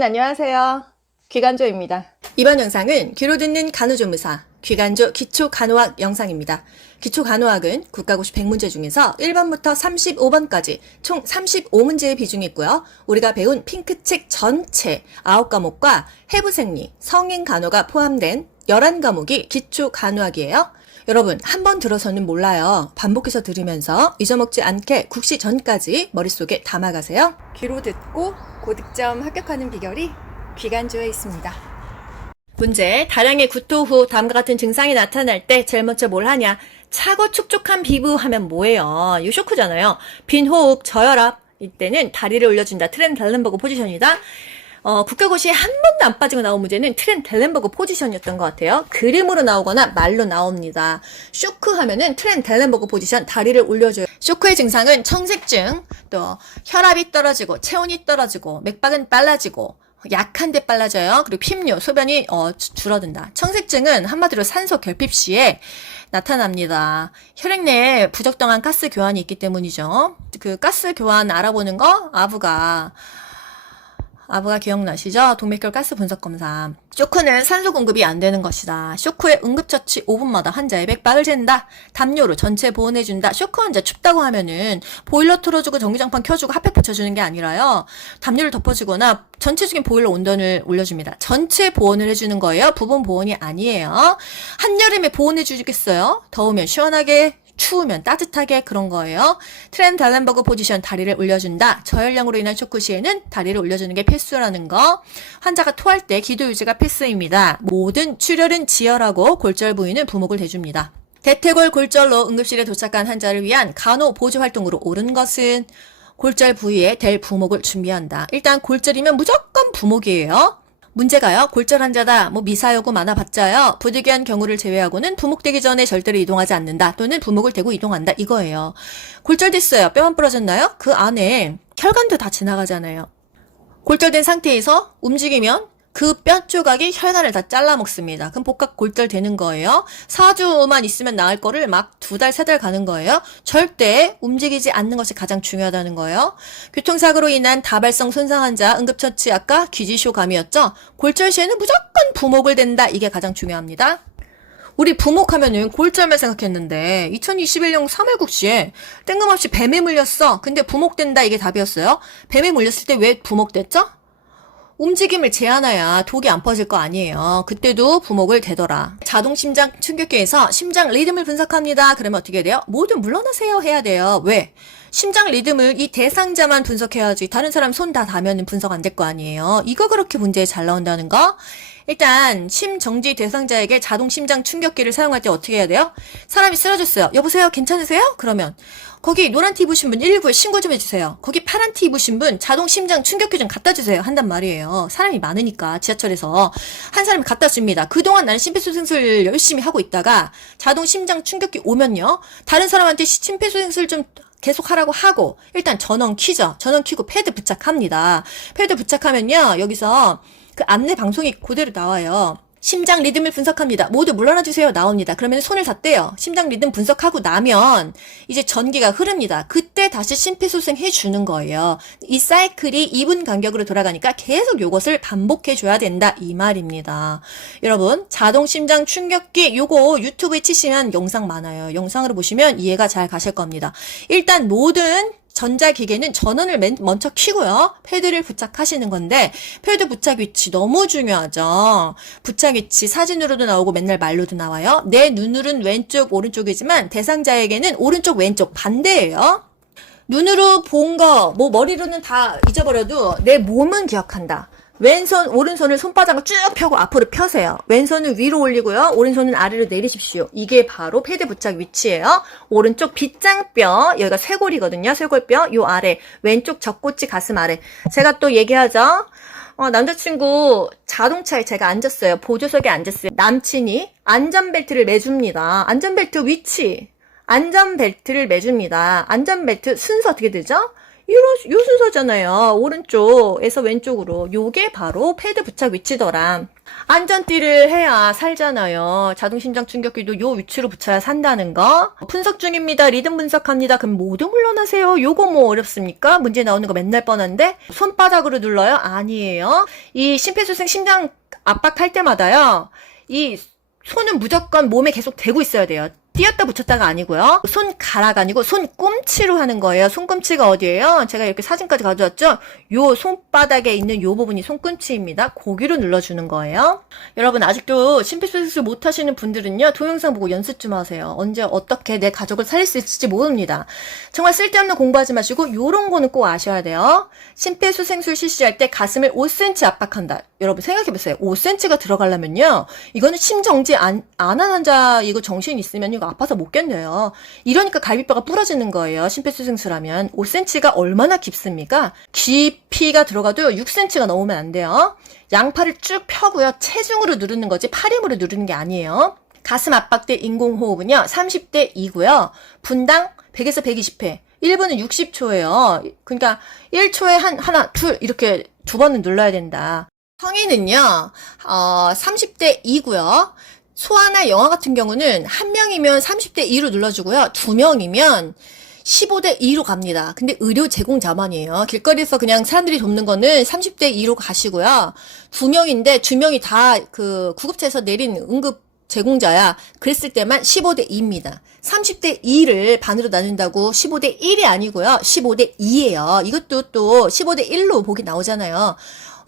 여러분 안녕하세요. 귀간조입니다. 이번 영상은 귀로 듣는 간호조무사 귀간조 기초간호학 영상입니다. 기초간호학은 국가고시 100문제 중에서 1번부터 35번까지 총 35문제의 비중이 있고요. 우리가 배운 핑크책 전체 9과목과 해부생리, 성인간호가 포함된 11과목이 기초간호학이에요. 여러분, 한 번 들어서는 몰라요. 반복해서 들으면서 잊어먹지 않게 국시 전까지 머릿속에 담아가세요. 귀로 듣고 고득점 합격하는 비결이 귀간조에 있습니다. 문제, 다량의 구토 후 다음과 같은 증상이 나타날 때 제일 먼저 뭘 하냐? 차고 촉촉한 피부 하면 뭐예요? 이거 쇼크잖아요. 빈 호흡, 저혈압. 이때는 다리를 올려준다. 트렌델렌버그 포지션이다. 국가고시에 한 번도 안 빠지고 나온 문제는 트렌델렌버그 포지션이었던 것 같아요. 그림으로 나오거나 말로 나옵니다. 쇼크 하면은 트렌델렌버그 포지션, 다리를 올려줘요. 쇼크의 증상은 청색증, 또 혈압이 떨어지고 체온이 떨어지고 맥박은 빨라지고 약한데 빨라져요. 그리고 핍류, 소변이 줄어든다. 청색증은 한마디로 산소 결핍 시에 나타납니다. 혈액 내에 부적당한 가스 교환이 있기 때문이죠. 그 가스 교환 알아보는 거 아부가 기억나시죠? 동맥결 가스 분석 검사. 쇼크는 산소 공급이 안 되는 것이다. 쇼크 후에 응급처치 5분마다 환자의 맥박을 잰다. 담요로 전체 보온해준다. 쇼크 환자 춥다고 하면은 보일러 틀어주고 전기장판 켜주고 핫팩 붙여주는 게 아니라요. 담요를 덮어주거나 전체적인 보일러 온도를 올려줍니다. 전체 보온을 해주는 거예요. 부분 보온이 아니에요. 한여름에 보온해주겠어요? 더우면 시원하게, 추우면 따뜻하게, 그런 거예요. 트렌델렌버그 포지션, 다리를 올려준다. 저혈량으로 인한 쇼크 시에는 다리를 올려주는 게 필수라는 거. 환자가 토할 때 기도 유지가 필수입니다. 모든 출혈은 지혈하고 골절 부위는 부목을 대줍니다. 대퇴골 골절로 응급실에 도착한 환자를 위한 간호 보조 활동으로 옳은 것은 골절 부위에 댈 부목을 준비한다. 일단 골절이면 무조건 부목이에요. 문제가요. 골절 환자다. 미사여구 많아봤자요. 부득이한 경우를 제외하고는 부목되기 전에 절대로 이동하지 않는다. 또는 부목을 대고 이동한다. 이거예요. 골절됐어요. 뼈만 부러졌나요? 그 안에 혈관도 다 지나가잖아요. 골절된 상태에서 움직이면 그 뼈 조각이 혈관을 다 잘라먹습니다. 그럼 복각 골절되는 거예요. 4주만 있으면 나을 거를 막 2달, 3달 가는 거예요. 절대 움직이지 않는 것이 가장 중요하다는 거예요. 교통사고로 인한 다발성 손상 환자 응급처치, 아까 귀지쇼감이었죠. 골절 시에는 무조건 부목을 댄다. 이게 가장 중요합니다. 우리 부목하면은 골절만 생각했는데 2021년 3월국시에 뜬금없이 뱀에 물렸어. 근데 부목된다. 이게 답이었어요. 뱀에 물렸을 때 왜 부목됐죠? 움직임을 제한해야 독이 안 퍼질 거 아니에요. 그때도 부목을 대더라. 자동 심장 충격기에서 심장 리듬을 분석합니다. 그러면 어떻게 돼요? 모두 물러나세요 해야 돼요. 왜? 심장 리듬을 이 대상자만 분석해야지 다른 사람 손 다 닿으면 분석 안 될 거 아니에요. 이거 그렇게 문제에 잘 나온다는 거. 일단 심정지 대상자에게 자동 심장 충격기를 사용할 때 어떻게 해야 돼요? 사람이 쓰러졌어요. 여보세요? 괜찮으세요? 그러면 거기 노란 티 입으신 분 119에 신고 좀 해주세요. 거기 파란 티 입으신 분 자동 심장 충격기 좀 갖다 주세요. 한단 말이에요. 사람이 많으니까 지하철에서 한 사람이 갖다 줍니다. 그동안 나는 심폐소생술 열심히 하고 있다가 자동 심장 충격기 오면요. 다른 사람한테 심폐소생술 좀 계속 하라고 하고 일단 전원 키죠. 전원 키고 패드 부착합니다. 패드 부착하면요. 여기서 그 안내 방송이 그대로 나와요. 심장 리듬을 분석합니다. 모두 물러나 주세요. 나옵니다. 그러면 손을 다 떼요. 심장 리듬 분석하고 나면 이제 전기가 흐릅니다. 그때 다시 심폐소생 해주는 거예요. 이 사이클이 2분 간격으로 돌아가니까 계속 요것을 반복해 줘야 된다. 이 말입니다. 여러분, 자동 심장 충격기 요거 유튜브에 치시면 영상 많아요. 영상으로 보시면 이해가 잘 가실 겁니다. 일단 모든 전자기계는 전원을 먼저 켜고요. 패드를 부착하시는 건데 패드 부착 위치 너무 중요하죠. 부착 위치 사진으로도 나오고 맨날 말로도 나와요. 내 눈으로는 왼쪽 오른쪽이지만 대상자에게는 오른쪽 왼쪽 반대예요. 눈으로 본 거 머리로는 다 잊어버려도 내 몸은 기억한다. 왼손, 오른손을 손바닥을 쭉 펴고 앞으로 펴세요. 왼손은 위로 올리고요. 오른손은 아래로 내리십시오. 이게 바로 패드 부착 위치예요. 오른쪽 빗장뼈, 여기가 쇄골이거든요. 쇄골뼈, 요 아래, 왼쪽 젖꼭지 가슴 아래. 제가 또 얘기하죠. 남자친구 자동차에 제가 앉았어요. 보조석에 앉았어요. 남친이 안전벨트를 매줍니다. 안전벨트 위치. 안전벨트를 매줍니다. 안전벨트 순서 어떻게 되죠? 요 순서잖아요. 오른쪽에서 왼쪽으로. 요게 바로 패드 부착 위치더라. 안전띠를 해야 살잖아요. 자동심장 충격기도 요 위치로 붙여야 산다는 거. 분석 중입니다. 리듬 분석합니다. 그럼 모두 물러나세요. 요거 뭐 어렵습니까? 문제 나오는 거 맨날 뻔한데 손바닥으로 눌러요? 아니에요. 이 심폐소생 심장 압박할 때마다요. 이 손은 무조건 몸에 계속 대고 있어야 돼요. 띄었다 붙였다가 아니고요. 손가락 아니고 손꿈치로 하는 거예요. 손꿈치가 어디예요? 제가 이렇게 사진까지 가져왔죠? 요 손바닥에 있는 요 부분이 손꿈치입니다. 고기로 눌러주는 거예요. 여러분 아직도 심폐소생술 못하시는 분들은요. 동영상 보고 연습 좀 하세요. 언제 어떻게 내 가족을 살릴 수 있을지 모릅니다. 정말 쓸데없는 공부하지 마시고 요런 거는 꼭 아셔야 돼요. 심폐소생술 실시할 때 가슴을 5cm 압박한다. 여러분 생각해보세요. 5cm가 들어가려면요. 이거는 심정지 안 한 환자 이거 정신 있으면 이거 아파서 못 견뎌요. 이러니까 갈비뼈가 부러지는 거예요. 심폐소생술 하면. 5cm가 얼마나 깊습니까? 깊이가 들어가도 6cm가 넘으면 안 돼요. 양팔을 쭉 펴고요. 체중으로 누르는 거지 팔 힘으로 누르는 게 아니에요. 가슴 압박대 인공호흡은요. 30대 2고요. 분당 100에서 120회. 1분은 60초예요. 그러니까 1초에 하나, 둘 이렇게 두 번은 눌러야 된다. 성인은요, 30대 2고요. 소아나 영아 같은 경우는 한 명이면 30대 2로 눌러주고요. 두 명이면 15대 2로 갑니다. 근데 의료 제공자만이에요. 길거리에서 그냥 사람들이 돕는 거는 30대 2로 가시고요. 두 명인데 두 명이 다 그 구급차에서 내린 응급 제공자야. 그랬을 때만 15대 2입니다. 30대 2를 반으로 나눈다고 15대 1이 아니고요. 15대 2예요. 이것도 또 15대 1로 보기 나오잖아요.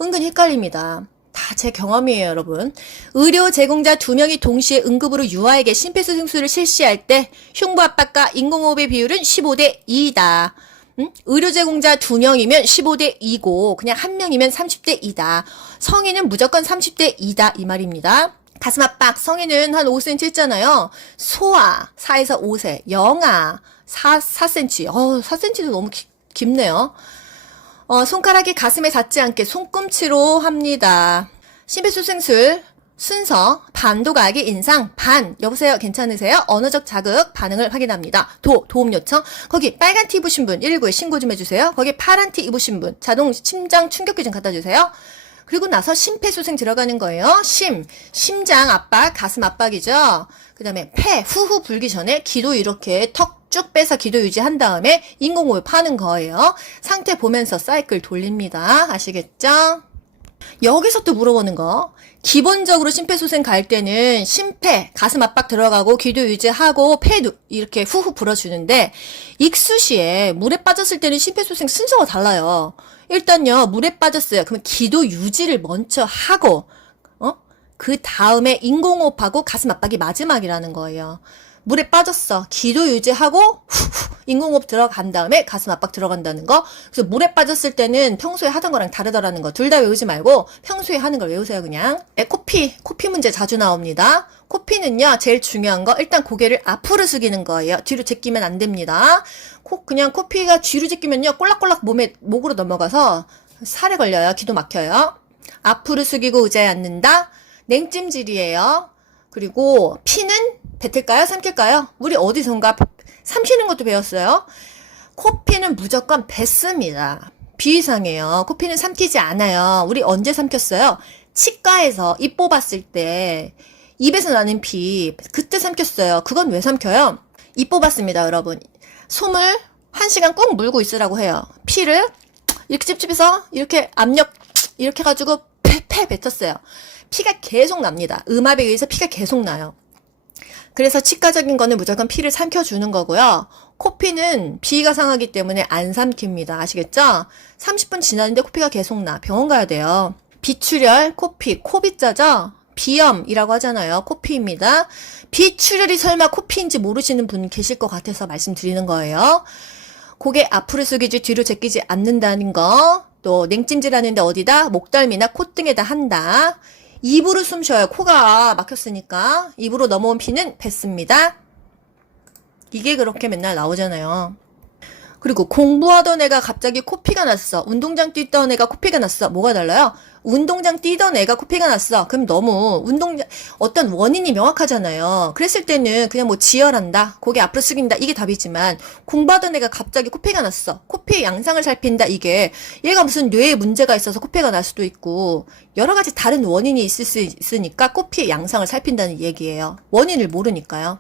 은근히 헷갈립니다. 다 제 경험이에요, 여러분. 의료 제공자 2명이 동시에 응급으로 유아에게 심폐소생술을 실시할 때 흉부 압박과 인공호흡의 비율은 15대 2다. 의료 제공자 2명이면 15대 2고 그냥 한 명이면 30대 2다. 성인은 무조건 30대 2다 이 말입니다. 가슴 압박 성인은 한 5cm 했잖아요. 소아 4에서 5세, 영아 4cm. 4cm도 너무 깊네요. 손가락이 가슴에 닿지 않게 손꿈치로 합니다. 심폐소생술 순서 반도 가기 인상 반 여보세요 괜찮으세요? 언어적 자극 반응을 확인합니다. 도움 요청 거기 빨간 티 입으신 분 119에 신고 좀 해주세요. 거기 파란 티 입으신 분 자동 심장 충격기 좀 갖다 주세요. 그리고 나서 심폐소생 들어가는 거예요. 심장 압박 가슴 압박이죠. 그 다음에 폐 후후 불기 전에 기도 이렇게 턱 쭉 빼서 기도 유지한 다음에 인공호흡 하는 거예요. 상태 보면서 사이클 돌립니다. 아시겠죠? 여기서 또 물어보는 거. 기본적으로 심폐소생 갈 때는 심폐, 가슴 압박 들어가고 기도 유지하고 폐 이렇게 후후 불어주는데 익수시에 물에 빠졌을 때는 심폐소생 순서가 달라요. 일단요 물에 빠졌어요. 그러면 기도 유지를 먼저 하고 그 다음에 인공호흡하고 가슴 압박이 마지막이라는 거예요. 물에 빠졌어. 기도 유지하고 후후 인공호흡 들어간 다음에 가슴 압박 들어간다는 거. 그래서 물에 빠졌을 때는 평소에 하던 거랑 다르더라는 거. 둘 다 외우지 말고 평소에 하는 걸 외우세요 그냥. 코피 문제 자주 나옵니다. 코피는요 제일 중요한 거 일단 고개를 앞으로 숙이는 거예요. 뒤로 제끼면 안 됩니다. 그냥 코피가 뒤로 제끼면요 꼴락꼴락 목으로 넘어가서 살에 걸려요. 기도 막혀요. 앞으로 숙이고 의자에 앉는다. 냉찜질이에요. 그리고 피는 뱉을까요? 삼킬까요? 우리 어디선가 삼키는 것도 배웠어요. 코피는 무조건 뱉습니다. 비이상해요. 코피는 삼키지 않아요. 우리 언제 삼켰어요? 치과에서 입 뽑았을 때 입에서 나는 피 그때 삼켰어요. 그건 왜 삼켜요? 입 뽑았습니다, 여러분. 솜을 1시간 꼭 물고 있으라고 해요. 피를 이렇게 찝찝해서 이렇게 압력 이렇게 해가지고 패 뱉었어요. 피가 계속 납니다. 음압에 의해서 피가 계속 나요. 그래서 치과적인 거는 무조건 피를 삼켜주는 거고요. 코피는 비위가 상하기 때문에 안 삼킵니다. 아시겠죠? 30분 지났는데 코피가 계속 나. 병원 가야 돼요. 비출혈, 코피, 코비자죠? 비염이라고 하잖아요. 코피입니다. 비출혈이 설마 코피인지 모르시는 분 계실 것 같아서 말씀드리는 거예요. 고개 앞으로 숙이지 뒤로 제끼지 않는다는 거. 또 냉찜질 하는데 어디다? 목덜미나 콧등에다 한다. 입으로 숨 쉬어요. 코가 막혔으니까 입으로 넘어온 피는 뱉습니다. 이게 그렇게 맨날 나오잖아요. 그리고 공부하던 애가 갑자기 코피가 났어. 운동장 뛰던 애가 코피가 났어. 뭐가 달라요? 운동장 뛰던 애가 코피가 났어. 그럼 너무 어떤 원인이 명확하잖아요. 그랬을 때는 그냥 뭐 지혈한다, 고개 앞으로 숙인다, 이게 답이지만, 공부하던 애가 갑자기 코피가 났어. 코피의 양상을 살핀다, 이게. 얘가 무슨 뇌에 문제가 있어서 코피가 날 수도 있고, 여러 가지 다른 원인이 있을 수 있으니까 코피의 양상을 살핀다는 얘기예요. 원인을 모르니까요.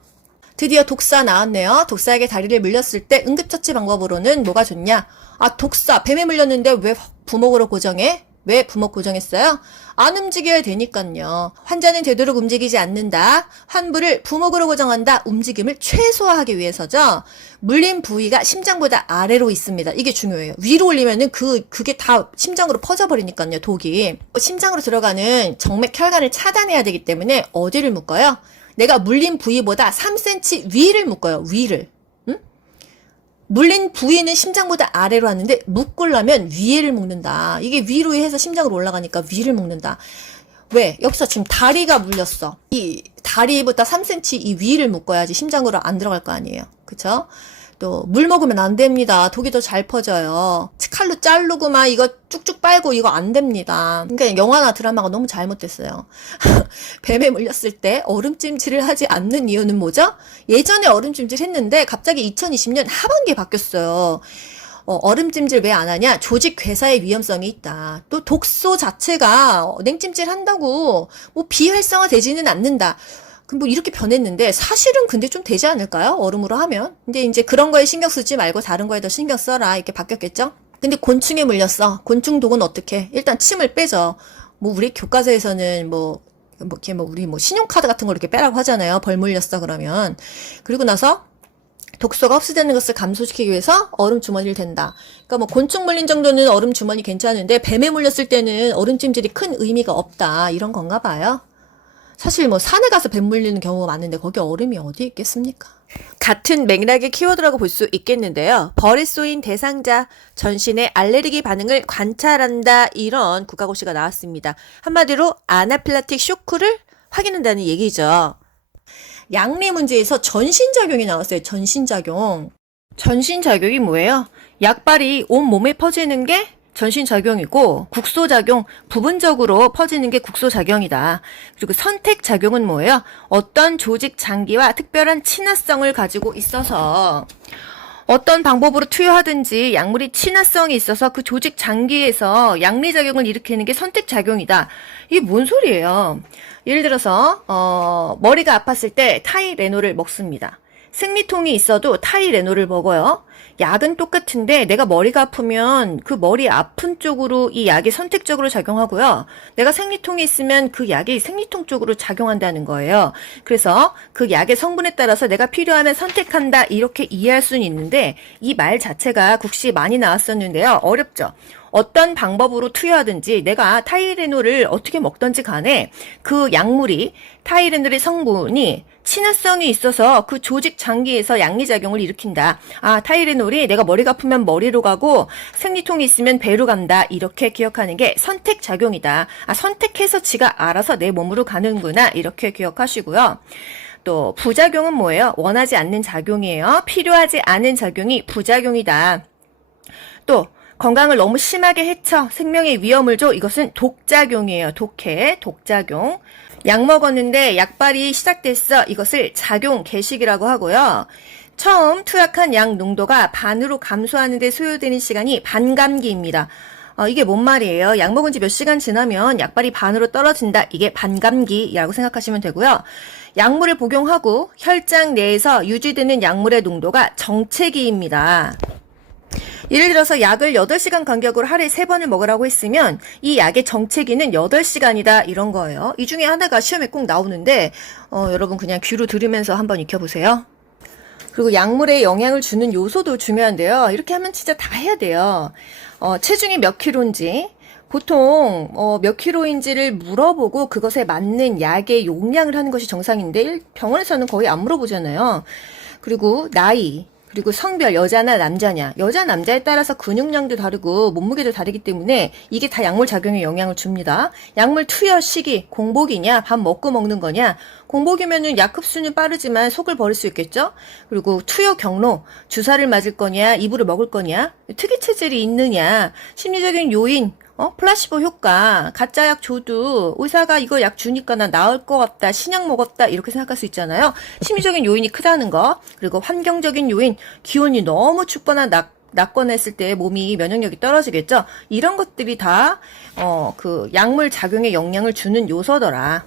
드디어 독사 나왔네요. 독사에게 다리를 물렸을 때 응급처치 방법으로는 뭐가 좋냐? 아, 독사, 뱀에 물렸는데 왜 부목으로 고정해? 왜 부목 고정했어요? 안 움직여야 되니까요. 환자는 되도록 움직이지 않는다. 환부를 부목으로 고정한다. 움직임을 최소화하기 위해서죠. 물린 부위가 심장보다 아래로 있습니다. 이게 중요해요. 위로 올리면은 그게 다 심장으로 퍼져버리니까요, 독이. 심장으로 들어가는 정맥 혈관을 차단해야 되기 때문에 어디를 묶어요? 내가 물린 부위보다 3cm 위를 묶어요. 위를. 응? 물린 부위는 심장보다 아래로 하는데 묶으려면 위를 묶는다. 이게 위로 해서 심장으로 올라가니까 위를 묶는다. 왜? 여기서 지금 다리가 물렸어. 이 다리보다 3cm 이 위를 묶어야지 심장으로 안 들어갈 거 아니에요. 그쵸? 또 물 먹으면 안 됩니다. 독이 더 잘 퍼져요. 칼로 자르고 막 이거 쭉쭉 빨고 이거 안 됩니다. 그러니까 영화나 드라마가 너무 잘못됐어요. 뱀에 물렸을 때 얼음찜질을 하지 않는 이유는 뭐죠? 예전에 얼음찜질 했는데 갑자기 2020년 하반기에 바뀌었어요. 얼음찜질 왜 안 하냐? 조직 괴사의 위험성이 있다. 또 독소 자체가 냉찜질 한다고 뭐 비활성화 되지는 않는다. 뭐 이렇게 변했는데 사실은 근데 좀 되지 않을까요? 얼음으로 하면. 근데 이제 그런 거에 신경 쓰지 말고 다른 거에 더 신경 써라. 이렇게 바뀌었겠죠? 근데 곤충에 물렸어. 곤충 독은 어떻게? 일단 침을 빼죠. 뭐 우리 교과서에서는 우리 신용카드 같은 거 이렇게 빼라고 하잖아요. 벌 물렸어 그러면. 그리고 나서 독소가 흡수되는 것을 감소시키기 위해서 얼음 주머니를 댄다. 그러니까 뭐 곤충 물린 정도는 얼음 주머니 괜찮은데 뱀에 물렸을 때는 얼음 찜질이 큰 의미가 없다. 이런 건가 봐요. 사실 뭐 산에 가서 뱀 물리는 경우가 많은데 거기 얼음이 어디 있겠습니까? 같은 맥락의 키워드라고 볼 수 있겠는데요. 벌에 쏘인 대상자, 전신의 알레르기 반응을 관찰한다. 이런 국가고시가 나왔습니다. 한마디로 아나필락틱 쇼크를 확인한다는 얘기죠. 양리 문제에서 전신작용이 나왔어요. 전신작용. 전신작용이 뭐예요? 약발이 온 몸에 퍼지는 게 전신작용이고 국소작용, 부분적으로 퍼지는 게 국소작용이다. 그리고 선택작용은 뭐예요? 어떤 조직 장기와 특별한 친화성을 가지고 있어서 어떤 방법으로 투여하든지 약물이 친화성이 있어서 그 조직 장기에서 양리작용을 일으키는 게 선택작용이다. 이게 뭔 소리예요? 예를 들어서 머리가 아팠을 때 타이레놀을 먹습니다. 생리통이 있어도 타이레놀을 먹어요. 약은 똑같은데 내가 머리가 아프면 그 머리 아픈 쪽으로 이 약이 선택적으로 작용하고요. 내가 생리통이 있으면 그 약이 생리통 쪽으로 작용한다는 거예요. 그래서 그 약의 성분에 따라서 내가 필요하면 선택한다 이렇게 이해할 수는 있는데 이 말 자체가 국시 많이 나왔었는데요. 어렵죠. 어떤 방법으로 투여하든지 내가 타이레놀을 어떻게 먹든지 간에 그 약물이 타이레놀의 성분이 친화성이 있어서 그 조직 장기에서 양리작용을 일으킨다. 아, 타이레놀이 내가 머리가 아프면 머리로 가고 생리통이 있으면 배로 간다. 이렇게 기억하는 게 선택작용이다. 아, 선택해서 지가 알아서 내 몸으로 가는구나. 이렇게 기억하시고요. 또 부작용은 뭐예요? 원하지 않는 작용이에요. 필요하지 않은 작용이 부작용이다. 또 건강을 너무 심하게 해쳐 생명의 위험을 줘. 이것은 독작용이에요. 독해, 독작용. 약 먹었는데 약발이 시작됐어. 이것을 작용 개식이라고 하고요. 처음 투약한 약 농도가 반으로 감소하는 데 소요되는 시간이 반감기입니다. 이게 뭔 말이에요? 약 먹은 지 몇 시간 지나면 약발이 반으로 떨어진다. 이게 반감기라고 생각하시면 되고요. 약물을 복용하고 혈장 내에서 유지되는 약물의 농도가 정체기입니다. 예를 들어서 약을 8시간 간격으로 하루에 3번을 먹으라고 했으면 이 약의 정체기는 8시간이다 이런 거예요. 이 중에 하나가 시험에 꼭 나오는데 여러분 그냥 귀로 들으면서 한번 익혀보세요. 그리고 약물에 영향을 주는 요소도 중요한데요. 이렇게 하면 진짜 다 해야 돼요. 체중이 몇 킬로인지 보통 몇 킬로인지를 물어보고 그것에 맞는 약의 용량을 하는 것이 정상인데 병원에서는 거의 안 물어보잖아요. 그리고 나이, 그리고 성별, 여자나 남자냐. 여자, 남자에 따라서 근육량도 다르고 몸무게도 다르기 때문에 이게 다 약물 작용에 영향을 줍니다. 약물 투여 시기, 공복이냐, 밥 먹고 먹는 거냐. 공복이면은 약 흡수는 빠르지만 속을 버릴 수 있겠죠? 그리고 투여 경로, 주사를 맞을 거냐, 입으로 먹을 거냐, 특이 체질이 있느냐, 심리적인 요인, 플라시보 효과, 가짜 약 줘도 의사가 이거 약 주니까 나 나을 것 같다, 신약 먹었다, 이렇게 생각할 수 있잖아요. 심리적인 요인이 크다는 거, 그리고 환경적인 요인, 기온이 너무 춥거나 낮거나 했을 때 몸이 면역력이 떨어지겠죠? 이런 것들이 다, 그 약물 작용에 영향을 주는 요소더라.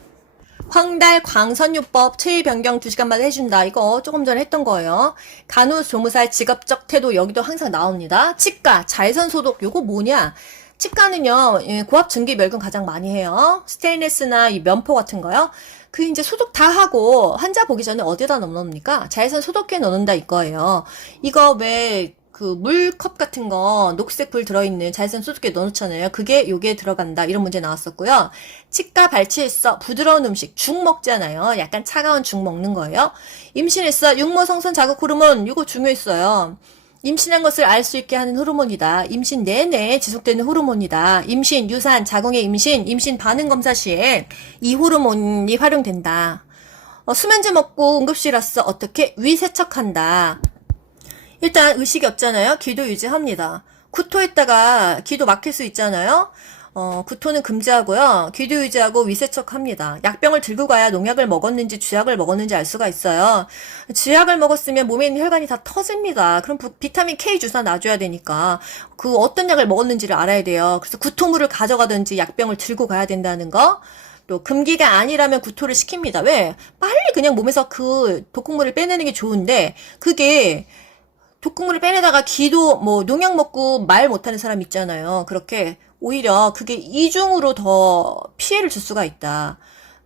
황달 광선요법 체위 변경 2시간마다 해준다. 이거 조금 전에 했던 거예요. 간호조무사의 직업적 태도 여기도 항상 나옵니다. 치과, 자외선 소독 요거 뭐냐? 치과는요, 고압 증기 멸균 가장 많이 해요. 스테인레스나 이 면포 같은 거요. 그 이제 소독 다 하고 환자 보기 전에 어디다 넣습니까? 자외선 소독기에 넣는다 이거예요. 이거 왜 그 물컵 같은 거 녹색 불 들어있는 자외선 소독기에 넣어놓잖아요. 그게 요게 들어간다 이런 문제 나왔었고요. 치과 발치했어. 부드러운 음식 죽 먹잖아요. 약간 차가운 죽 먹는 거예요. 임신했어. 육모 성선 자극 호르몬 이거 중요했어요. 임신한 것을 알 수 있게 하는 호르몬이다. 임신 내내 지속되는 호르몬이다. 임신, 유산, 자궁의 임신, 임신 반응 검사 시에 이 호르몬이 활용된다. 수면제 먹고 응급실 왔어. 어떻게? 위세척한다. 일단 의식이 없잖아요. 기도 유지합니다. 구토했다가 기도 막힐 수 있잖아요. 구토는 금지하고요. 기도 유지하고 위세척합니다. 약병을 들고 가야 농약을 먹었는지 쥐약을 먹었는지 알 수가 있어요. 쥐약을 먹었으면 몸에 있는 혈관이 다 터집니다. 그럼 비타민 K 주사 놔줘야 되니까 그 어떤 약을 먹었는지를 알아야 돼요. 그래서 구토물을 가져가든지 약병을 들고 가야 된다는 거. 또 금기가 아니라면 구토를 시킵니다. 왜? 빨리 그냥 몸에서 그 독극물을 빼내는 게 좋은데 그게 독극물을 빼내다가 기도 농약 먹고 말 못하는 사람 있잖아요. 그렇게 오히려 그게 이중으로 더 피해를 줄 수가 있다.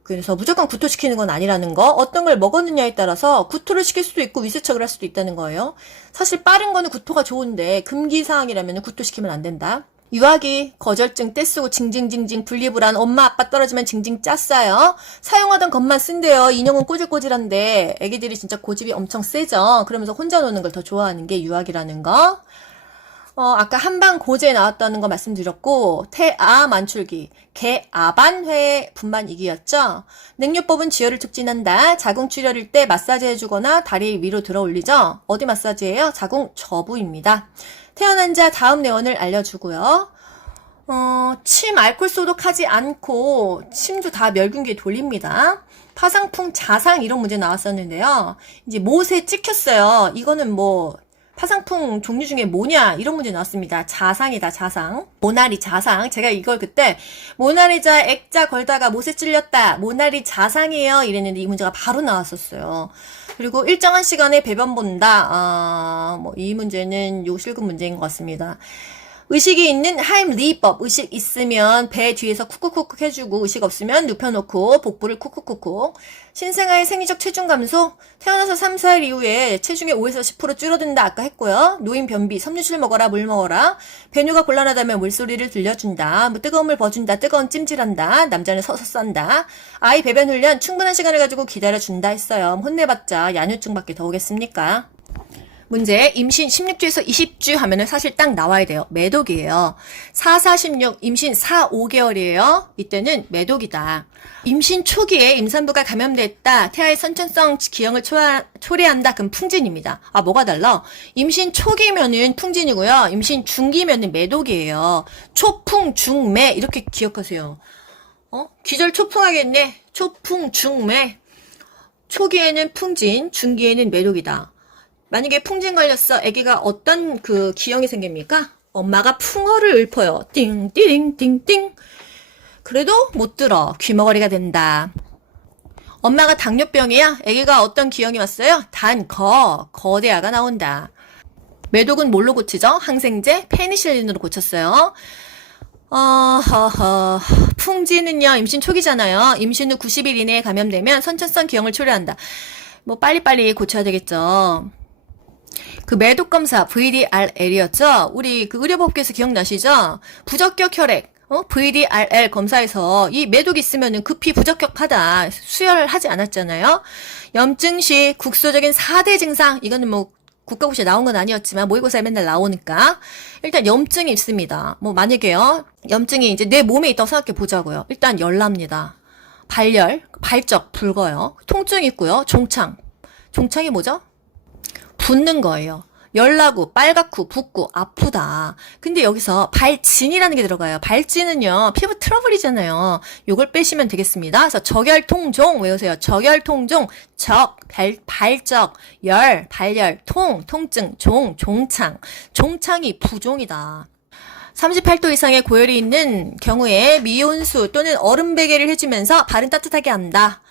그래서 무조건 구토시키는 건 아니라는 거. 어떤 걸 먹었느냐에 따라서 구토를 시킬 수도 있고 위세척을 할 수도 있다는 거예요. 사실 빠른 거는 구토가 좋은데 금기사항이라면 구토시키면 안 된다. 유아기, 거절증 떼쓰고 징징징징 분리불안 엄마 아빠 떨어지면 징징 짰어요. 사용하던 것만 쓴대요. 인형은 꼬질꼬질한데 애기들이 진짜 고집이 엄청 세죠. 그러면서 혼자 노는 걸 더 좋아하는 게 유아기라는 거. 아까 한방 고제 나왔다는 거 말씀드렸고 태아 만출기, 개아반회 분만이기였죠. 냉요법은 지혈을 촉진한다. 자궁 출혈일 때 마사지 해주거나 다리 위로 들어 올리죠. 어디 마사지예요? 자궁 저부입니다. 태어난 자 다음 내원을 알려주고요. 침 알코올 소독하지 않고 침도 다 멸균기에 돌립니다. 파상풍 자상 이런 문제 나왔었는데요. 이제 못에 찍혔어요. 이거는 파상풍 종류 중에 뭐냐 이런 문제 나왔습니다. 자상이다 자상. 모나리 자상. 제가 이걸 그때 모나리자 액자 걸다가 못에 찔렸다. 모나리 자상이에요 이랬는데 이 문제가 바로 나왔었어요. 그리고 일정한 시간에 배변 본다. 이 문제는 요실금 문제인 것 같습니다. 의식이 있는 하임리법. 의식 있으면 배 뒤에서 쿡쿡쿡 해주고 의식 없으면 눕혀놓고 복부를 쿡쿡쿡쿡. 신생아의 생리적 체중 감소. 태어나서 3, 4일 이후에 체중의 5에서 10% 줄어든다 아까 했고요. 노인 변비. 섬유질 먹어라 물 먹어라. 배뇨가 곤란하다면 물소리를 들려준다. 뜨거운 물 버준다. 뜨거운 찜질한다. 남자는 서서 싼다. 아이 배변 훈련 충분한 시간을 가지고 기다려준다 했어요. 혼내봤자 야뇨증밖에 더 오겠습니까? 문제 임신 16주에서 20주 하면은 사실 딱 나와야 돼요. 매독이에요. 4, 4, 16 임신 4, 5개월이에요. 이때는 매독이다. 임신 초기에 임산부가 감염됐다. 태아의 선천성 기형을 초래한다. 그럼 풍진입니다. 뭐가 달라? 임신 초기면은 풍진이고요. 임신 중기면은 매독이에요. 초풍, 중매 이렇게 기억하세요. 기절 초풍하겠네. 초풍, 중매. 초기에는 풍진, 중기에는 매독이다. 만약에 풍진 걸렸어. 아기가 어떤 그 기형이 생깁니까? 엄마가 풍어를 읊어요. 띵띵띵띵. 그래도 못 들어. 귀머거리가 된다. 엄마가 당뇨병이야. 아기가 어떤 기형이 왔어요? 거대아가 나온다. 매독은 뭘로 고치죠? 항생제, 페니실린으로 고쳤어요. 풍진은요, 임신 초기잖아요. 임신 후 90일 이내에 감염되면 선천성 기형을 초래한다. 빨리빨리 고쳐야 되겠죠. 그 매독 검사 VDRL이었죠? 우리 그 의료법규에서 기억나시죠? 부적격 혈액, VDRL 검사에서 이 매독이 있으면은 급히 부적격하다. 수혈하지 않았잖아요. 염증 시 국소적인 4대 증상, 이거는 국가고시에 나온 건 아니었지만 모의고사에 맨날 나오니까 일단 염증이 있습니다. 뭐 만약에요 염증이 이제 내 몸에 있다고 생각해 보자고요. 일단 열납니다. 발열, 발적 붉어요. 통증이 있고요. 종창이 뭐죠? 붓는 거예요. 열나고 빨갛고 붓고 아프다. 근데 여기서 발진이라는 게 들어가요. 발진은요 피부 트러블이잖아요. 요걸 빼시면 되겠습니다. 그래서 적열통종 외우세요. 적열통종 발적 열 발열 통증 종창이 부종이다. 38도 이상의 고열이 있는 경우에 미온수 또는 얼음 베개를 해주면서 발은 따뜻하게 한다.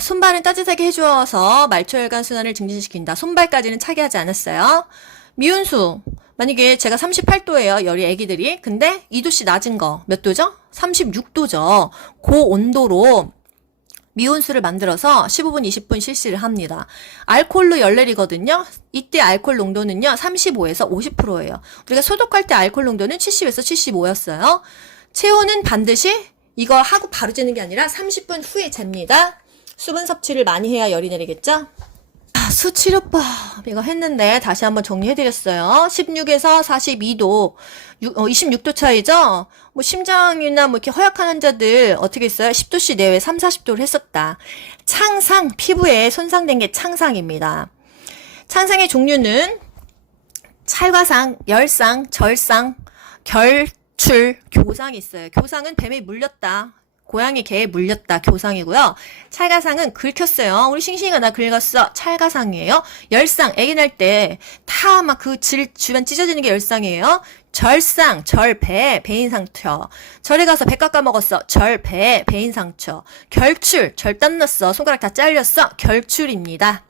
손발은 따뜻하게 해주어서 말초혈관 순환을 증진시킨다. 손발까지는 차게 하지 않았어요. 미온수. 만약에 제가 38도예요. 열이 애기들이. 근데 2도씨 낮은 거. 몇 도죠? 36도죠. 고 온도로 미온수를 만들어서 15분, 20분 실시를 합니다. 알코올로 열 내리거든요. 이때 알코올 농도는요. 35에서 50%예요. 우리가 소독할 때 알코올 농도는 70에서 75였어요. 체온은 반드시 이거 하고 바로 재는 게 아니라 30분 후에 잽니다. 수분 섭취를 많이 해야 열이 내리겠죠? 수치료법 이거 했는데 다시 한번 정리해드렸어요. 16에서 42도 26도 차이죠? 뭐 심장이나 뭐 이렇게 허약한 환자들 어떻게 했어요? 10도씨 내외 3, 40도를 했었다. 창상, 피부에 손상된 게 창상입니다. 창상의 종류는 찰과상, 열상, 절상, 결출, 교상이 있어요. 교상은 뱀에 물렸다. 고양이 개에 물렸다. 교상이고요. 찰가상은 긁혔어요. 우리 싱싱이가 나 긁었어. 찰가상이에요. 열상, 애기 날 때 다 막 그 주변 찢어지는 게 열상이에요. 절상, 배인 상처. 절에 가서 배 깎아 먹었어. 배인 상처. 결출, 절단 났어. 손가락 다 잘렸어. 결출입니다.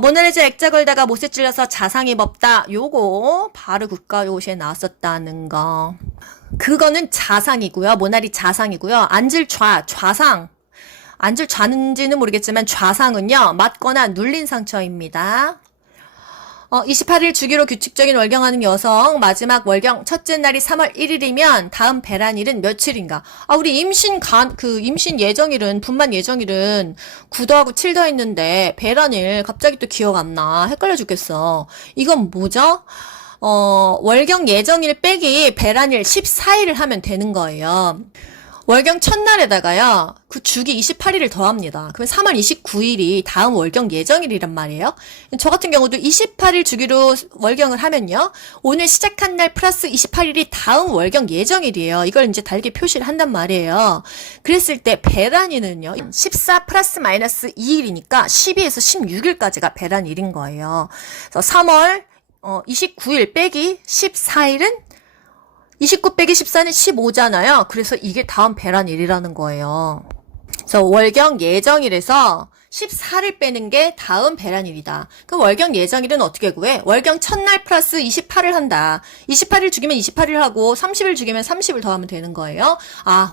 모나리자 액자 걸다가 못에 찔려서 자상 입었다. 요거 바로 국가고시에 나왔었다는 거. 그거는 자상이고요. 모나리 자상이고요. 앉을 좌상. 앉을 좌는지는 모르겠지만 좌상은요. 맞거나 눌린 상처입니다. 28일 주기로 규칙적인 월경하는 여성, 마지막 월경 첫째 날이 3월 1일이면 다음 배란일은 며칠인가? 우리 임신 예정일은, 분만 예정일은 9도하고 7도 했는데, 배란일 갑자기 또 기억 안 나. 헷갈려 죽겠어. 이건 뭐죠? 월경 예정일 빼기 배란일 14일을 하면 되는 거예요. 월경 첫날에다가요, 그 주기 28일을 더합니다. 그러면 3월 29일이 다음 월경 예정일이란 말이에요. 저 같은 경우도 28일 주기로 월경을 하면요, 오늘 시작한 날 플러스 28일이 다음 월경 예정일이에요. 이걸 이제 달게 표시를 한단 말이에요. 그랬을 때 배란일은요, 14 플러스 마이너스 2일이니까 12에서 16일까지가 배란일인 거예요. 그래서 3월 29일 빼기 14일은 29 빼기 14는 15잖아요. 그래서 이게 다음 배란일이라는 거예요. 그래서 월경 예정일에서 14를 빼는 게 다음 배란일이다. 그럼 월경 예정일은 어떻게 구해? 월경 첫날 플러스 28을 한다. 28일 죽이면 28일 하고 30일 죽이면 30을 더하면 되는 거예요.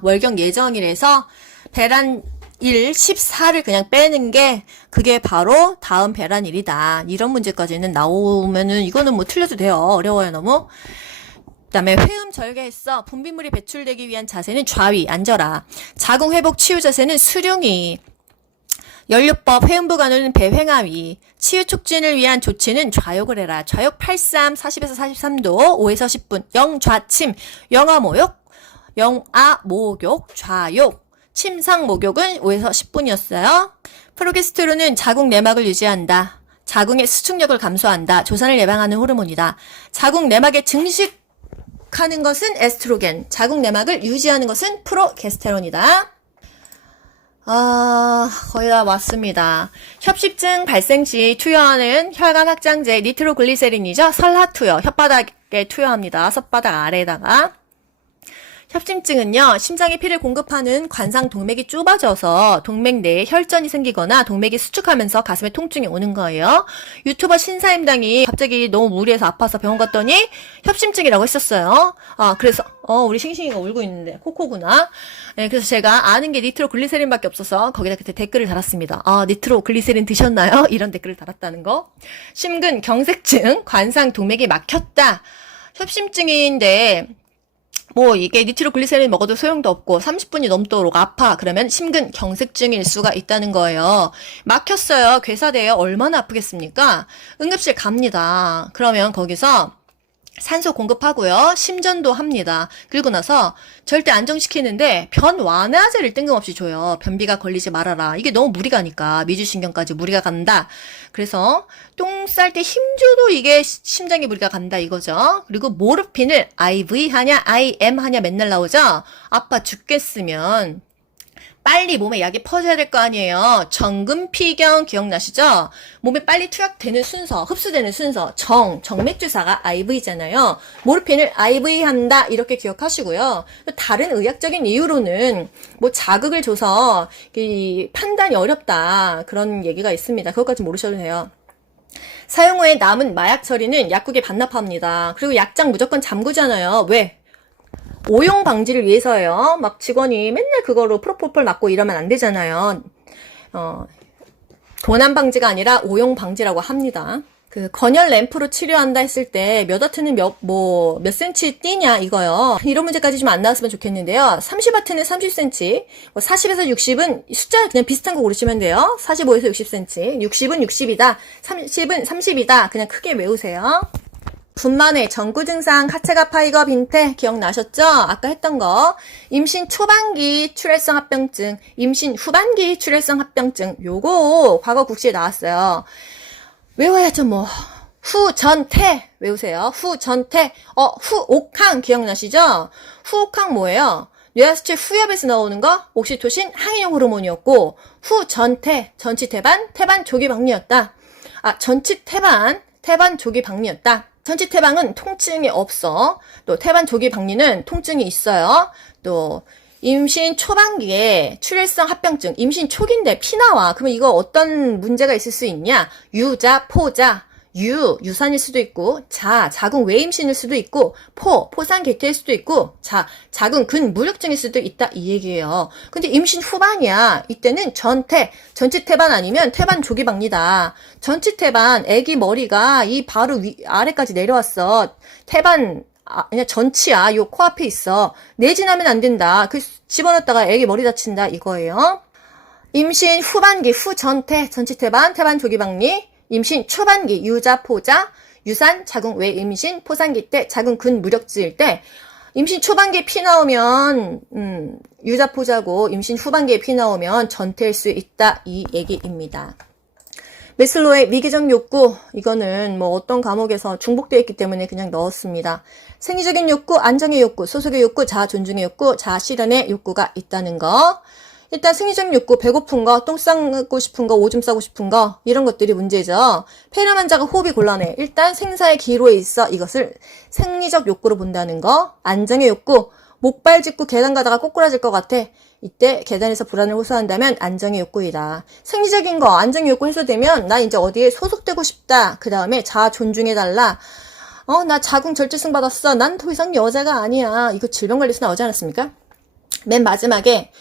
월경 예정일에서 배란일 14를 그냥 빼는 게 그게 바로 다음 배란일이다. 이런 문제까지는 나오면은 이거는 뭐 틀려도 돼요. 어려워요 너무. 그다음에 회음 절개했어. 분비물이 배출되기 위한 자세는 좌위 앉아라. 자궁 회복 치유 자세는 수룡이. 연료법 회음부 간호는 배횡하위. 치유 촉진을 위한 조치는 좌욕을 해라. 좌욕 83 40에서 43도 5에서 10분. 영좌침 영아 목욕 좌욕. 침상 목욕은 5에서 10분이었어요. 프로게스테론은 자궁 내막을 유지한다. 자궁의 수축력을 감소한다. 조산을 예방하는 호르몬이다. 자궁 내막의 증식하는 것은 에스트로겐, 자궁 내막을 유지하는 것은 프로게스테론이다. 거의 다 왔습니다. 협심증 발생 시 투여하는 혈관 확장제 니트로글리세린이죠. 설하투여, 혓바닥에 투여합니다. 혓바닥 아래에다가. 협심증은요, 심장에 피를 공급하는 관상 동맥이 좁아져서 동맥 내에 혈전이 생기거나 동맥이 수축하면서 가슴에 통증이 오는 거예요. 유튜버 신사임당이 갑자기 너무 무리해서 아파서 병원 갔더니 협심증이라고 했었어요. 그래서, 우리 싱싱이가 울고 있는데, 코코구나. 네, 그래서 제가 아는 게 니트로글리세린밖에 없어서 거기다 그때 댓글을 달았습니다. 니트로글리세린 드셨나요? 이런 댓글을 달았다는 거. 심근, 경색증, 관상 동맥이 막혔다. 협심증인데, 뭐 이게 니트로글리세린 먹어도 소용도 없고 30분이 넘도록 아파. 그러면 심근경색증일 수가 있다는 거예요. 막혔어요. 괴사돼요. 얼마나 아프겠습니까? 응급실 갑니다. 그러면 거기서 산소 공급하고요. 심전도 합니다. 그리고 나서 절대 안정시키는데 변 완화제를 뜬금없이 줘요. 변비가 걸리지 말아라. 이게 너무 무리가 가니까 미주신경까지 무리가 간다. 그래서 똥 쌀 때 힘줘도 이게 심장에 무리가 간다 이거죠. 그리고 모르핀을 IV 하냐 IM 하냐 맨날 나오죠. 아파 죽겠으면 빨리 몸에 약이 퍼져야 될 거 아니에요. 정근피경 기억나시죠? 몸에 빨리 투약되는 순서, 흡수되는 순서, 정맥주사가 IV잖아요. 모르핀을 IV 한다 이렇게 기억하시고요. 다른 의학적인 이유로는 뭐 자극을 줘서 판단이 어렵다 그런 얘기가 있습니다. 그것까지 모르셔도 돼요. 사용 후에 남은 마약 처리는 약국에 반납합니다. 그리고 약장 무조건 잠그잖아요. 왜? 오용 방지를 위해서예요. 막 직원이 맨날 그거로 프로포폴 맞고 이러면 안 되잖아요. 도난 방지가 아니라 오용 방지라고 합니다. 그 건열 램프로 치료한다 했을 때 몇 와트는 몇 센치 뛰냐 이거요. 이런 문제까지 좀 안 나왔으면 좋겠는데요. 30와트는 30cm, 40에서 60은 숫자 그냥 비슷한 거 고르시면 돼요. 45에서 60cm, 60은 60이다, 30은 30이다. 그냥 크게 외우세요. 분만의 전구 증상, 하체가 파이거 빈태 기억나셨죠? 아까 했던 거. 임신 초반기 출혈성 합병증, 임신 후반기 출혈성 합병증. 요거 과거 국시에 나왔어요. 외워야죠 뭐. 후전태 외우세요. 후전태. 후옥항 기억나시죠? 후옥항 뭐예요? 뇌하수체 후엽에서 나오는 거 옥시토신 항이용 호르몬이었고, 후전태 전치태반 태반 조기박리였다. 태반 조기박리였다. 전치태반은 통증이 없어. 또 태반 조기박리는 통증이 있어요. 또 임신 초반기에 출혈성 합병증, 임신 초기인데 피 나와. 그러면 이거 어떤 문제가 있을 수 있냐? 유자, 포자. 유산일 수도 있고, 자궁 외임신일 수도 있고, 포산 개태일 수도 있고, 자궁 근무력증일 수도 있다 이 얘기예요. 근데 임신 후반이야. 이때는 전치태반 아니면 태반 조기박리다. 전치태반, 애기 머리가 이 바로 아래까지 내려왔어. 태반 그냥 전치야. 요 코앞에 있어. 내진하면 안 된다. 그 집어넣었다가 애기 머리 다친다 이거예요. 임신 후반기 전치태반, 태반 조기박리. 임신 초반기 유자, 포자, 유산, 자궁 외임신, 포산기 때, 자궁 근무력증일 때, 임신 초반기에 피 나오면 유자, 포자고 임신 후반기에 피 나오면 전태일 수 있다 이 얘기입니다. 메슬로의 미개정 욕구, 이거는 뭐 어떤 과목에서 중복되어 있기 때문에 그냥 넣었습니다. 생리적인 욕구, 안정의 욕구, 소속의 욕구, 자아 존중의 욕구, 자아 실현의 욕구가 있다는 거. 일단 생리적인 욕구, 배고픈 거, 똥 싸고 싶은 거, 오줌 싸고 싶은 거, 이런 것들이 문제죠. 폐렴 환자가 호흡이 곤란해. 일단 생사의 기로에 있어 이것을 생리적 욕구로 본다는 거. 안정의 욕구, 목발 짚고 계단 가다가 꼬꾸라질 것 같아. 이때 계단에서 불안을 호소한다면 안정의 욕구이다. 생리적인 거, 안정의 욕구 해소되면 나 이제 어디에 소속되고 싶다. 그 다음에 자아 존중해달라. 나 자궁 절제성 받았어. 난 더 이상 여자가 아니야. 이거 질병관리에서 나오지 않았습니까? 맨 마지막에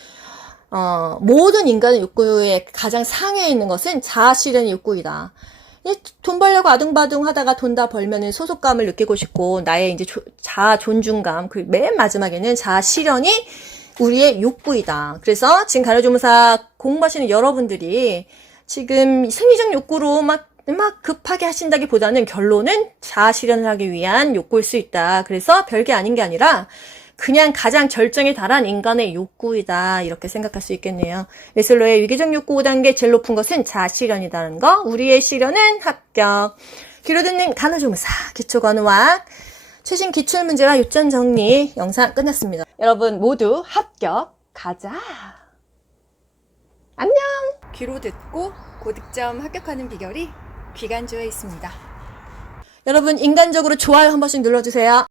모든 인간의 욕구의 가장 상위에 있는 것은 자아 실현의 욕구이다. 돈 벌려고 아둥바둥 하다가 돈 다 벌면은 소속감을 느끼고 싶고, 나의 이제 자아 존중감, 그 맨 마지막에는 자아 실현이 우리의 욕구이다. 그래서 지금 간호조무사 공부하시는 여러분들이 지금 생리적 욕구로 막 급하게 하신다기보다는 결론은 자아 실현을 하기 위한 욕구일 수 있다. 그래서 별게 아닌 게 아니라 그냥 가장 절정에 달한 인간의 욕구이다. 이렇게 생각할 수 있겠네요. 메슬로의 위계적 욕구 5단계 제일 높은 것은 자아 실현이라는 거. 우리의 실현은 합격. 귀로 듣는 간호조무사 기초간호학 최신 기출문제와 요점 정리 영상 끝났습니다. 여러분 모두 합격. 가자. 안녕. 귀로 듣고 고득점 합격하는 비결이 귀간주에 있습니다. 여러분 인간적으로 좋아요 한 번씩 눌러주세요.